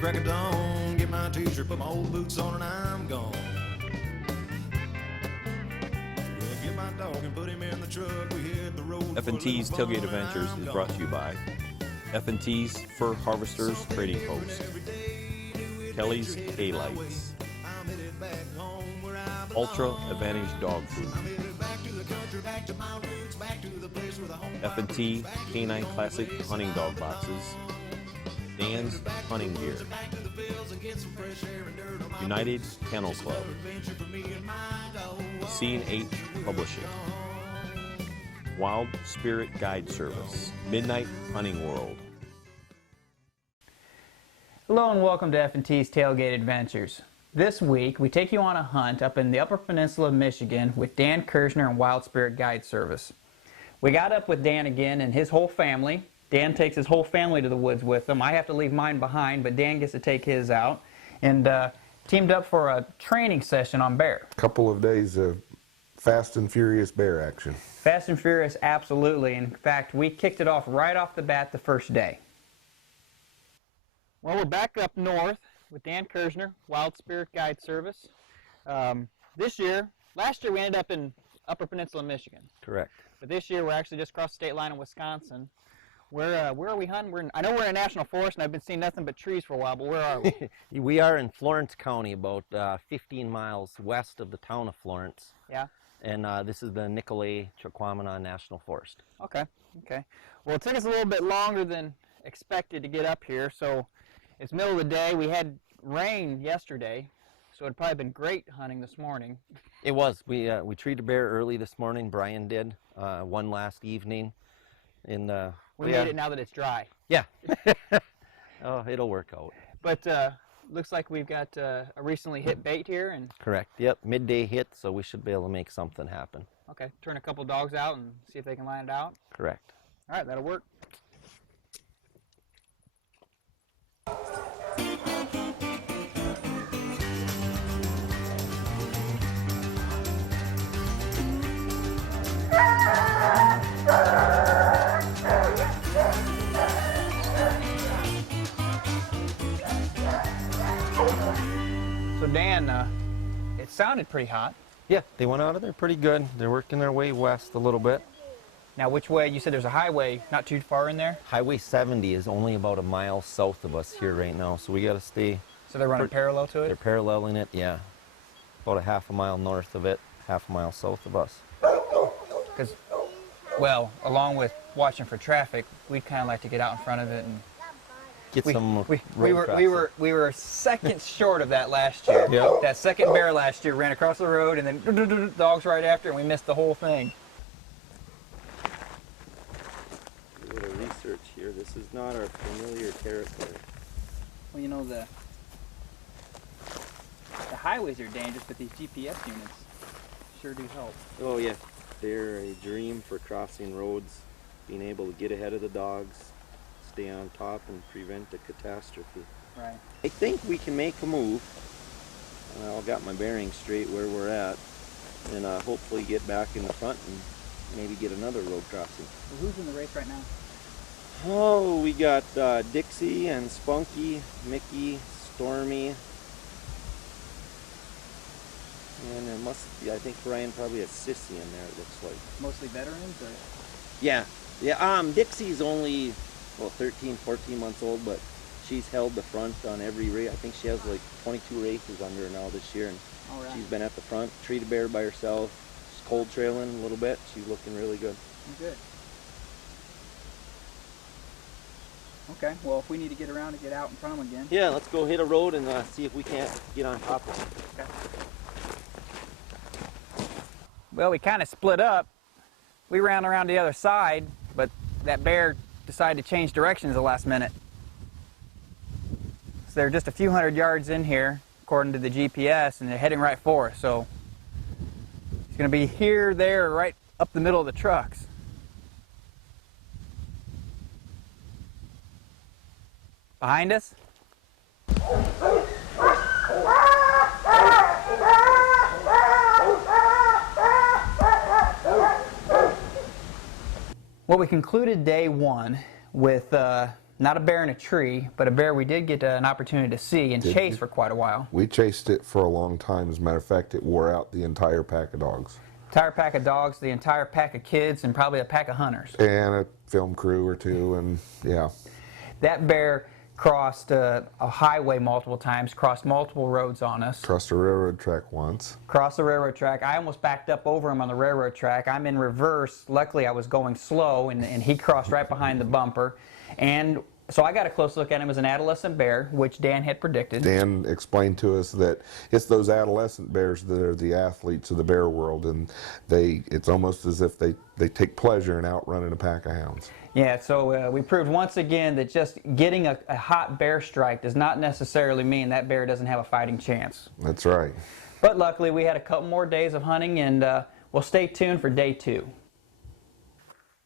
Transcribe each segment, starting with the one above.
crack of dawn. Get my t-shirt, put my old boots on, and I'm gone. Well, get my dog and put him in the truck. We hit the road. F&T's Tailgate Adventures is brought to you by F&T's Fur Harvesters Trading Post, Kelly's Hay-Lights, Ultra Advantage Dog Food, F&T Canine Classic Hunting Dog Boxes, Dan's Hunting Gear, United Kennel Club, C&H Publishing, Wild Spirit Guide Service, Midnight Hunting World. Hello and welcome to F&T's Tailgate Adventures. This week we take you on a hunt up in the Upper Peninsula of Michigan with Dan Kirshner and Wild Spirit Guide Service. We got up with Dan again and his whole family. Dan takes his whole family to the woods with him. I have to leave mine behind, but Dan gets to take his out. And teamed up for a training session on bear. Couple of days of fast and furious bear action. Fast and furious, absolutely. In fact, we kicked it off right off the bat the first day. Well, we're back up north with Dan Kirshner, Wild Spirit Guide Service. Last year we ended up in Upper Peninsula, Michigan. Correct. But this year we're actually just across the state line in Wisconsin. Where are we hunting? I know we're in a national forest, and I've been seeing nothing but trees for a while, but where are we? We are in Florence County, about 15 miles west of the town of Florence. Yeah. And this is the Nicolet-Chuquamana National Forest. Okay. Well, it took us a little bit longer than expected to get up here, so it's middle of the day. We had rain yesterday, so it'd probably been great hunting this morning. It was. We treated a bear early this morning. Brian did. One last evening. And we made it now that it's dry. Yeah. Oh, it'll work out. But looks like we've got a recently hit bait here. And correct. Yep. Midday hit, so we should be able to make something happen. Okay. Turn a couple dogs out and see if they can line it out. Correct. All right, that'll work. So Dan, it sounded pretty hot. Yeah, they went out of there pretty good. They're working their way west a little bit. Now, which way? You said there's a highway not too far in there? Highway 70 is only about a mile south of us here right now, so we got to stay. So they're running parallel to it? They're paralleling it, yeah. About a half a mile north of it, half a mile south of us. Because, well, along with watching for traffic, we'd kind of like to get out in front of it and get some we were a second short of that last year. Yep. That second bear last year ran across the road and then dogs right after, and we missed the whole thing. A little research here. This is not our familiar territory. Well, you know, the highways are dangerous, but these GPS units sure do help. Oh yeah, they're a dream for crossing roads, being able to get ahead of the dogs, stay on top, and prevent a catastrophe. Right. I think we can make a move. I've got my bearings straight where we're at, and hopefully get back in the front and maybe get another road crossing. Well, who's in the race right now? Oh, we got Dixie and Spunky, Mickey, Stormy, and there must be, I think Brian probably has Sissy in there, it looks like. Mostly veterans, or? Yeah. Dixie's only, well, 13, 14 months old, but she's held the front on every race. I think she has like 22 races under her now this year, and all right. She's been at the front, treated bear by herself. She's cold trailing a little bit. She's looking really good. Good. Okay, well, if we need to get around and get out in front of them again. Yeah, let's go hit a road and see if we can't get on top of it. Okay. Well, we kind of split up. We ran around the other side, but that bear decided to change directions at the last minute. So they're just a few hundred yards in here, according to the GPS, and they're heading right for us. So it's going to be here, there, right up the middle of the trucks. Behind us? Well, we concluded day one with not a bear in a tree, but a bear we did get an opportunity to see and chase for quite a while. We chased it for a long time. As a matter of fact, it wore out the entire pack of dogs. Entire pack of dogs, the entire pack of kids, and probably a pack of hunters. And a film crew or two, and yeah. That bear crossed a highway multiple times, crossed multiple roads on us. Crossed a railroad track once. Crossed the railroad track. I almost backed up over him on the railroad track. I'm in reverse. Luckily, I was going slow, and he crossed right behind the bumper. And so I got a close look at him as an adolescent bear, which Dan had predicted. Dan explained to us that it's those adolescent bears that are the athletes of the bear world, and it's almost as if they take pleasure in outrunning a pack of hounds. Yeah, so we proved once again that just getting a hot bear strike does not necessarily mean that bear doesn't have a fighting chance. That's right. But luckily, we had a couple more days of hunting, and we'll stay tuned for day 2.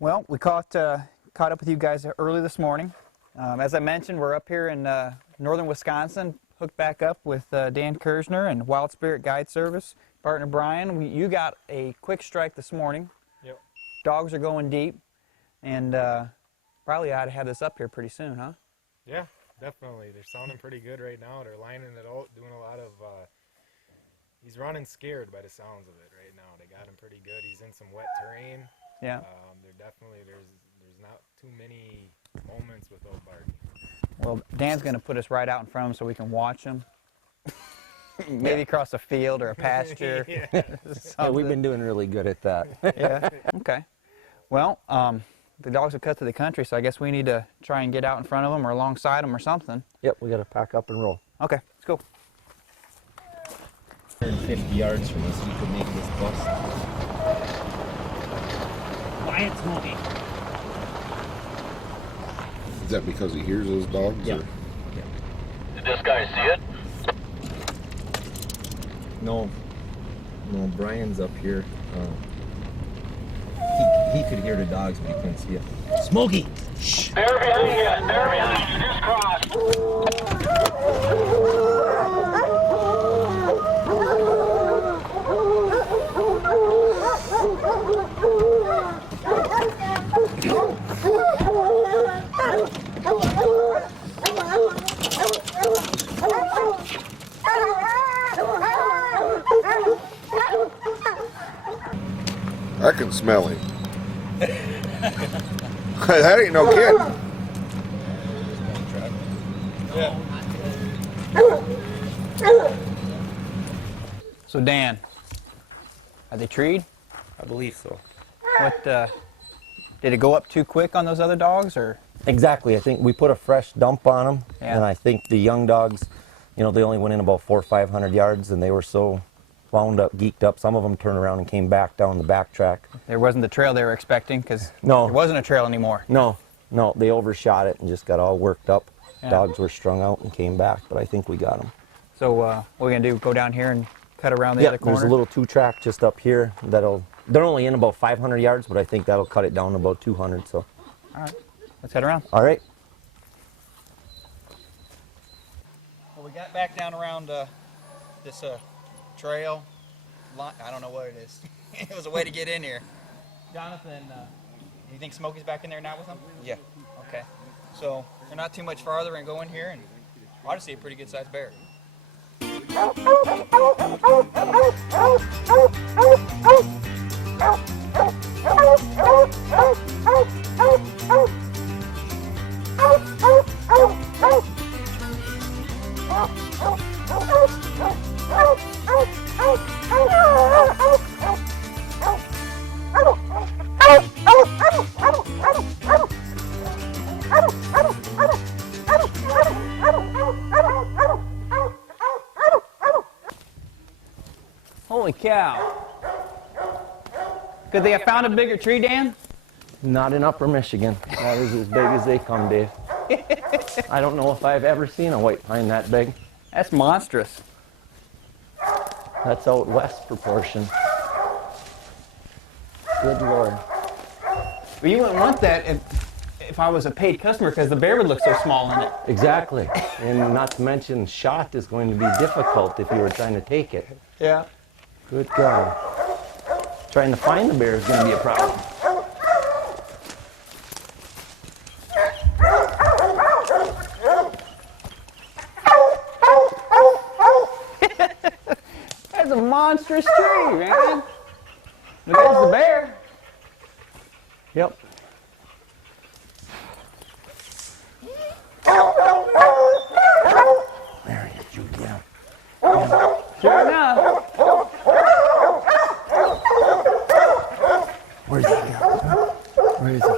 Well, we caught up with you guys early this morning. As I mentioned, we're up here in northern Wisconsin, hooked back up with Dan Kirshner and Wild Spirit Guide Service. Partner Brian, you got a quick strike this morning. Yep. Dogs are going deep, and probably ought to have this up here pretty soon, huh? Yeah, definitely. They're sounding pretty good right now. They're lining it out, doing a lot of, he's running scared by the sounds of it right now. They got him pretty good. He's in some wet terrain. Yeah. There's not too many moments without barking. Well, Dan's going to put us right out in front of him so we can watch him. Maybe across a field or a pasture. Yeah, we've been doing really good at that. Yeah, okay. Well, the dogs have cut to the country, so I guess we need to try and get out in front of them or alongside them or something. Yep, we got to pack up and roll. Okay, let's go. 150 yards from us, we could make this bust. Quiet, Smokey. Is that because he hears those dogs? Yeah. Or? Did this guy see it? No, Brian's up here. He could hear the dogs, but he couldn't see it. Smokey! Shh! Bear behind you! Bear behind you! Just crossed! I can smell him. That ain't no kid. So Dan, are they treed? I believe so. What, did it go up too quick on those other dogs, or? Exactly. I think we put a fresh dump on them, Yeah. and I think the young dogs, they only went in about 400 or 500 yards, and they were so wound up, geeked up. Some of them turned around and came back down the back track. There wasn't the trail they were expecting, because No. there wasn't a trail anymore. No, they overshot it and just got all worked up. Yeah. Dogs were strung out and came back, but I think we got them. So what are we going to do, go down here and cut around the other corner? There's a little 2-track just up here they're only in about 500 yards, but I think that'll cut it down to about 200. So, All right, let's head around. all right. Well, we got back down around this trail. I don't know what it is. It was a way to get in here. Jonathan, you think Smokey's back in there now with him? Yeah. Okay. So they're not too much farther and go in here, and I ought to see a pretty good sized bear. Holy cow. Could they have found a bigger tree, Dan? Not in Upper Michigan. That is as big as they come, Dave. I don't know if I've ever seen a white pine that big. That's monstrous. That's out west proportion. Good Lord. But you wouldn't want that if I was a paid customer, because the bear would look so small in it. Exactly. And not to mention, shot is going to be difficult if you were trying to take it. Yeah. Good God. Trying to find the bear is going to be a problem. monstrous tree, man. But there's the bear. Yep. There he is, Jude. Yeah. Sure enough. Where's he? Where is he?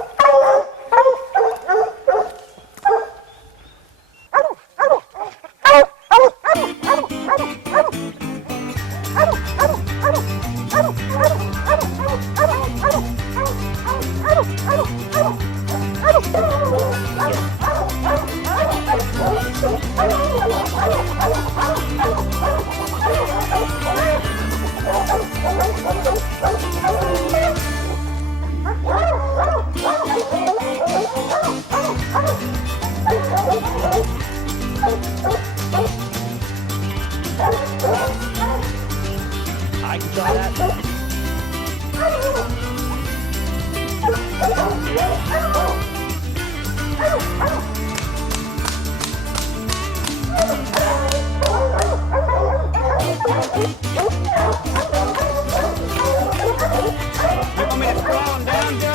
I can try that. You want me to slow him down, Joe?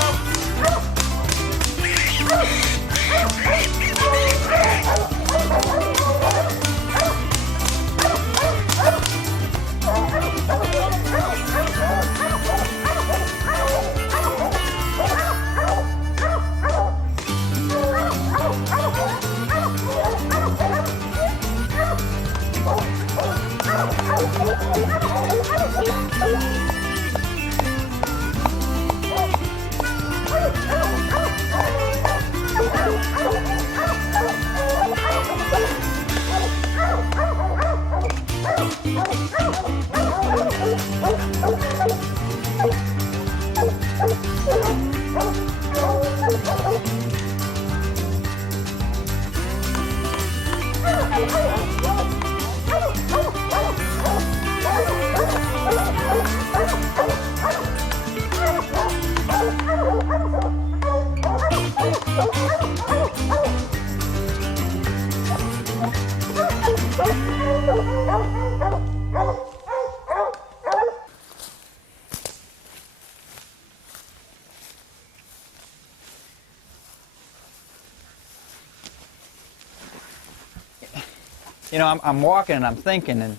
You know, I'm walking and I'm thinking, and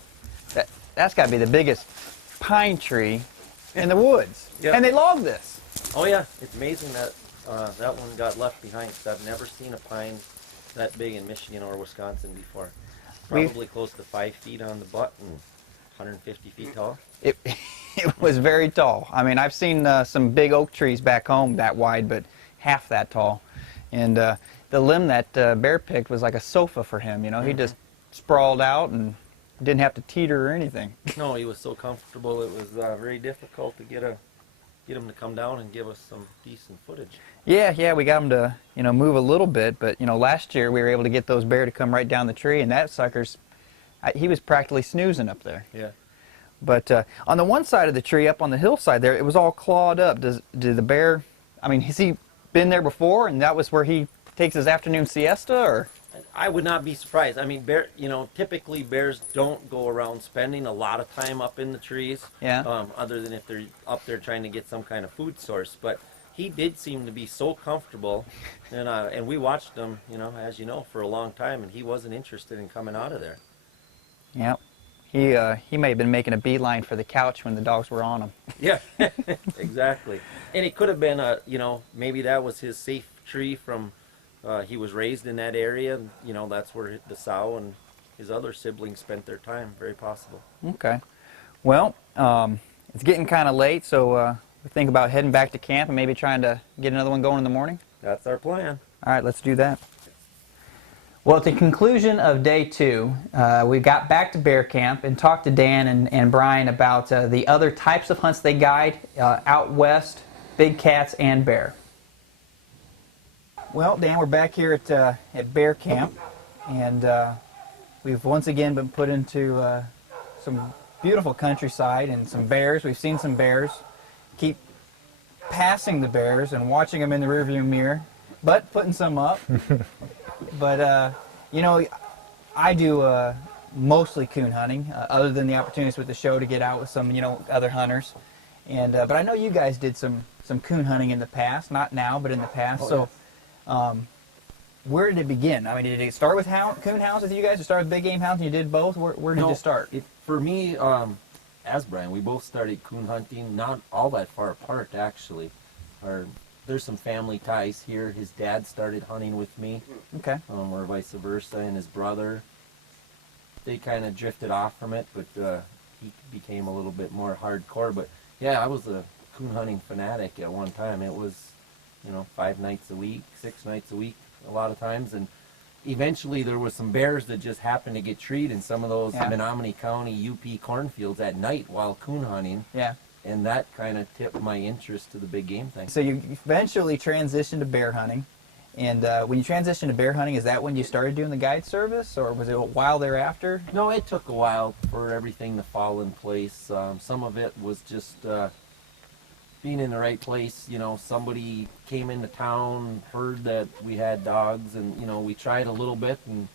that's got to be the biggest pine tree in the woods. Yeah. And they logged this. Oh yeah, it's amazing that that one got left behind. 'Cause I've never seen a pine that big in Michigan or Wisconsin before. Probably close to 5 feet on the butt and 150 feet tall. It was very tall. I mean, I've seen some big oak trees back home that wide, but half that tall. And the limb that bear picked was like a sofa for him. You know, he just sprawled out and didn't have to teeter or anything. No, he was so comfortable. It was very difficult to get him to come down and give us some decent footage. Yeah, we got him to, you know, move a little bit, but, you know, last year we were able to get those bear to come right down the tree, and that sucker's, he was practically snoozing up there. Yeah. But on the one side of the tree, up on the hillside there, it was all clawed up. Did the bear, I mean, has he been there before, and that was where he takes his afternoon siesta, or? I would not be surprised. I mean, typically bears don't go around spending a lot of time up in the trees. Yeah. Other than if they're up there trying to get some kind of food source. But he did seem to be so comfortable, and we watched him, you know, as you know, for a long time, and he wasn't interested in coming out of there. Yep. He may have been making a beeline for the couch when the dogs were on him. Yeah, exactly. And it could have been maybe that was his safe tree from. He was raised in that area, and you know that's where the sow and his other siblings spent their time. Very possible. Okay. Well, it's getting kind of late, so we think about heading back to camp and maybe trying to get another one going in the morning. That's our plan. All right, let's do that. Well, at the conclusion of day 2, we got back to bear camp and talked to Dan and Brian about the other types of hunts they guide out west, big cats and bear. Well, Dan, we're back here at bear camp, and we've once again been put into some beautiful countryside and some bears. We've seen some bears. Keep passing the bears and watching them in the rearview mirror, but putting some up. But, you know, I do mostly coon hunting, other than the opportunities with the show to get out with some, other hunters. And but I know you guys did some coon hunting in the past, not now, but in the past. So, where did it begin? I mean, did it start with coon hounds with you guys? Did it start with big game hounds and you did both? Where did you start? For me, as Brian, we both started coon hunting not all that far apart, actually. There's some family ties here. His dad started hunting with me, Okay. or vice versa, and his brother. They kind of drifted off from it, but he became a little bit more hardcore. But yeah, I was a coon hunting fanatic at one time. It was, 5 nights a week, 6 nights a week, a lot of times, and eventually there was some bears that just happened to get treed in some of those Menominee County UP cornfields at night while coon hunting. Yeah. And that kind of tipped my interest to the big game thing. So you eventually transitioned to bear hunting. And when you transitioned to bear hunting, is that when you started doing the guide service, or was it a while thereafter? No, it took a while for everything to fall in place. Some of it was just being in the right place. Somebody came into town, heard that we had dogs, and we tried a little bit and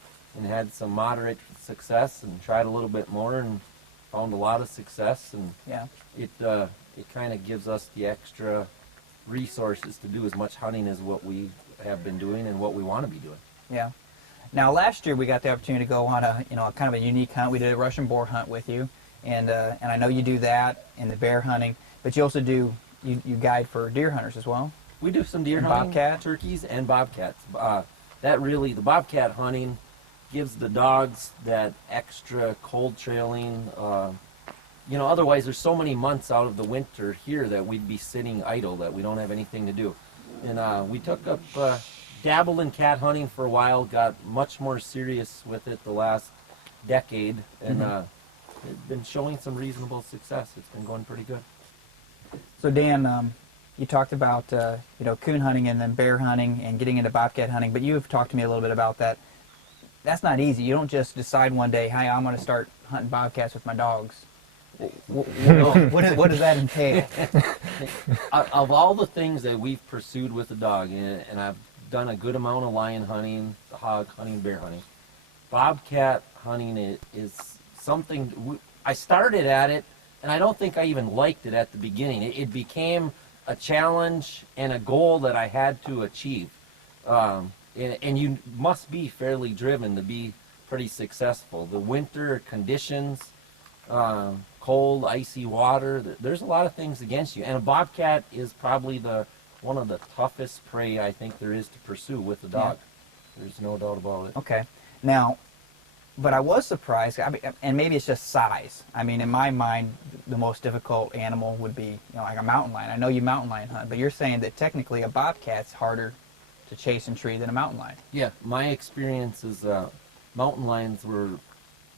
had some moderate success, and tried a little bit more and found a lot of success. And it kind of gives us the extra resources to do as much hunting as what we have been doing and what we want to be doing. Yeah. Now last year we got the opportunity to go on a kind of a unique hunt. We did a Russian boar hunt with you, and I know you do that in the bear hunting, but you also do you guide for deer hunters as well. We do some deer and hunting, bobcat, turkeys, and bobcats. The bobcat hunting gives the dogs that extra cold trailing. Otherwise there's so many months out of the winter here that we'd be sitting idle, that we don't have anything to do. And we took up dabbled in cat hunting for a while, got much more serious with it the last decade, and it's been showing some reasonable success. It's been going pretty good. So Dan, you talked about coon hunting and then bear hunting and getting into bobcat hunting, but you've talked to me a little bit about that. That's not easy. You don't just decide one day, hey, I'm going to start hunting bobcats with my dogs. What does that entail? Of all the things that we've pursued with the dog, and I've done a good amount of lion hunting, hog hunting, bear hunting, bobcat hunting is something. I started at it, and I don't think I even liked it at the beginning. It became a challenge and a goal that I had to achieve. And you must be fairly driven to be pretty successful. The winter conditions, cold, icy water, there's a lot of things against you. And a bobcat is probably one of the toughest prey I think there is to pursue with a dog. Yeah. There's no doubt about it. Okay. Now, but I was surprised, and maybe it's just size. I mean, in my mind, the most difficult animal would be, like a mountain lion. I know you mountain lion hunt, but you're saying that technically a bobcat's harder to chase and tree than a mountain lion. Yeah, my experience is mountain lions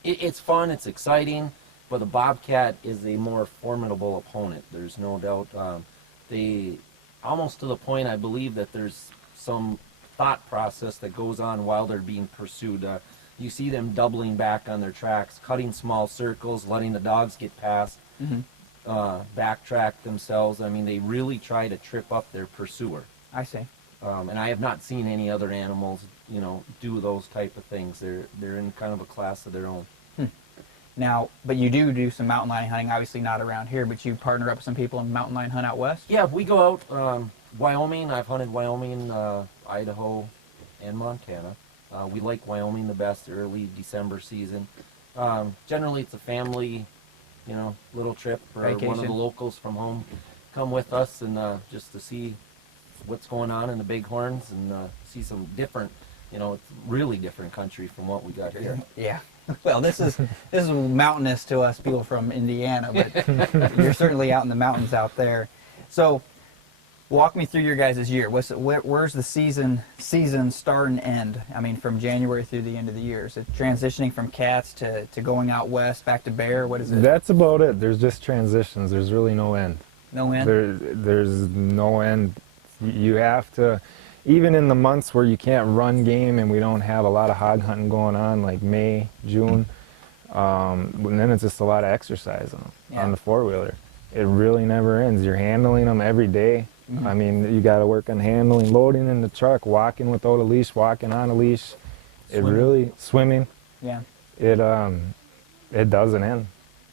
it's fun, it's exciting, but the bobcat is a more formidable opponent. There's no doubt. They almost to the point, I believe, that there's some thought process that goes on while they're being pursued. You see them doubling back on their tracks, cutting small circles, letting the dogs get past, backtrack themselves. I mean, they really try to trip up their pursuer. I see. And I have not seen any other animals, do those type of things. They're in kind of a class of their own. Now, but you do some mountain lion hunting, obviously not around here, but you partner up with some people and mountain lion hunt out west? Yeah, we go out, Wyoming. I've hunted Wyoming, Idaho, and Montana. We like Wyoming the best, early December season. Generally, it's a family, little trip, or vacation. One of the locals from home come with us, and just to see what's going on in the Bighorns, and see some different, it's really different country from what we got here. Yeah. Well, this is mountainous to us people from Indiana, but you're certainly out in the mountains out there. So, walk me through your guys' year. Where's the season start and end? I mean, from January through the end of the year. Is it transitioning from cats to going out west, back to bear? What is it? That's about it. There's just transitions. There's really no end. No end? There's no end. You have to, even in the months where you can't run game and we don't have a lot of hog hunting going on, like May, June, and then it's just a lot of exercise on the four-wheeler. It really never ends. You're handling them every day. I mean, you got to work on handling, loading in the truck, walking without a leash, walking on a leash. Swimming. Swimming. Yeah. it doesn't end.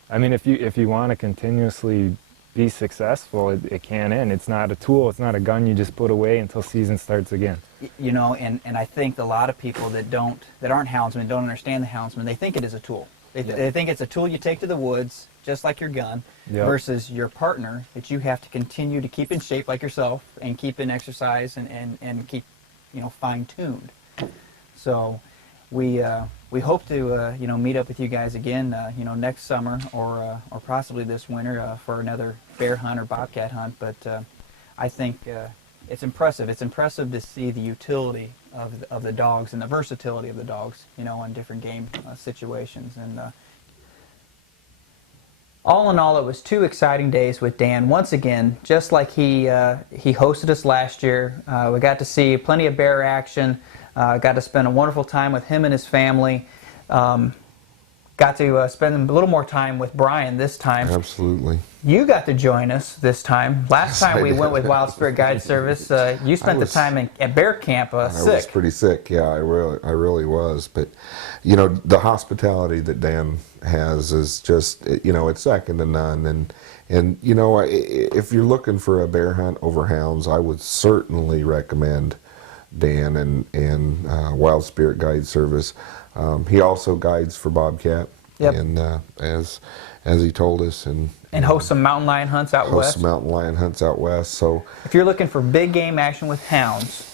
I mean, if you want to continuously be successful, it can't end. It's not a tool. It's not a gun you just put away until season starts again. You know, and I think a lot of people that aren't houndsmen, don't understand the houndsman, they think it is a tool. They think it's a tool you take to the woods, just like your gun, versus your partner that you have to continue to keep in shape like yourself and keep in exercise and keep, you know, fine-tuned. So we hope to meet up with you guys again, next summer or possibly this winter for another bear hunt or bobcat hunt. But I think it's impressive. It's impressive to see the utility of the dogs and the versatility of the dogs, you know, in different game situations. And all in all, it was 2 exciting days with Dan. Once again, just like he hosted us last year, we got to see plenty of bear action. Got to spend a wonderful time with him and his family. Got to spend a little more time with Brian this time. Absolutely. You got to join us this time. Last time we went with Wild Spirit Guide Service, you spent the time at bear camp sick. I was pretty sick, yeah, I really was. But, you know, the hospitality that Dan has is just, you know, it's second to none. And you know, if you're looking for a bear hunt over hounds, I would certainly recommend Dan and Wild Spirit Guide Service. He also guides for bobcat, and as he told us, and hosts some mountain lion hunts out west. Hosts some mountain lion hunts out west. So if you're looking for big game action with hounds,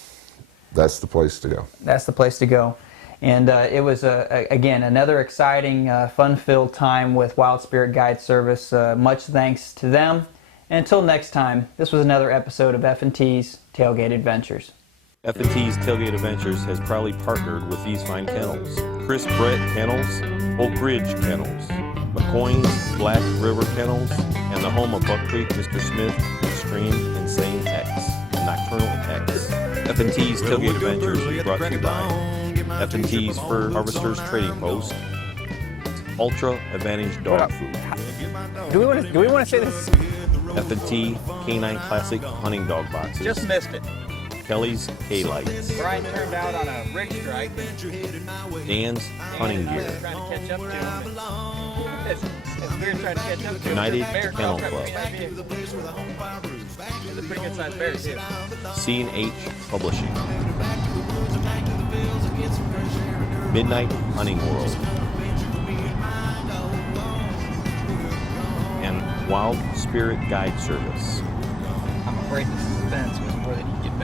that's the place to go. That's the place to go. And it was again another exciting, fun-filled time with Wild Spirit Guide Service. Much thanks to them. And until next time, this was another episode of F&T's Tailgate Adventures. F&T's Tailgate Adventures has proudly partnered with these fine kennels: Chris Brett Kennels, Oak Ridge Kennels, McCoy's Black River Kennels, and the home of Buck Creek Mr. Smith, Extreme Insane X, and Nocturnal X. F&T's Tailgate Adventures is brought to you by F&T's Fur Harvesters Trading Post, Ultra Advantage Dog Food. Do we want to say this? F&T Canine Classic Hunting Dog Boxes. Just missed it. Kelly's K-Lights. Brian turned out on a rig strike. Dan's Hunting Gear. Trying to catch up to him. It's weird trying to catch up to United him. Kennel Club. It's a pretty good sized bear too. C&H Publishing. Midnight Hunting World. And Wild Spirit Guide Service. I'm afraid the suspense was more than you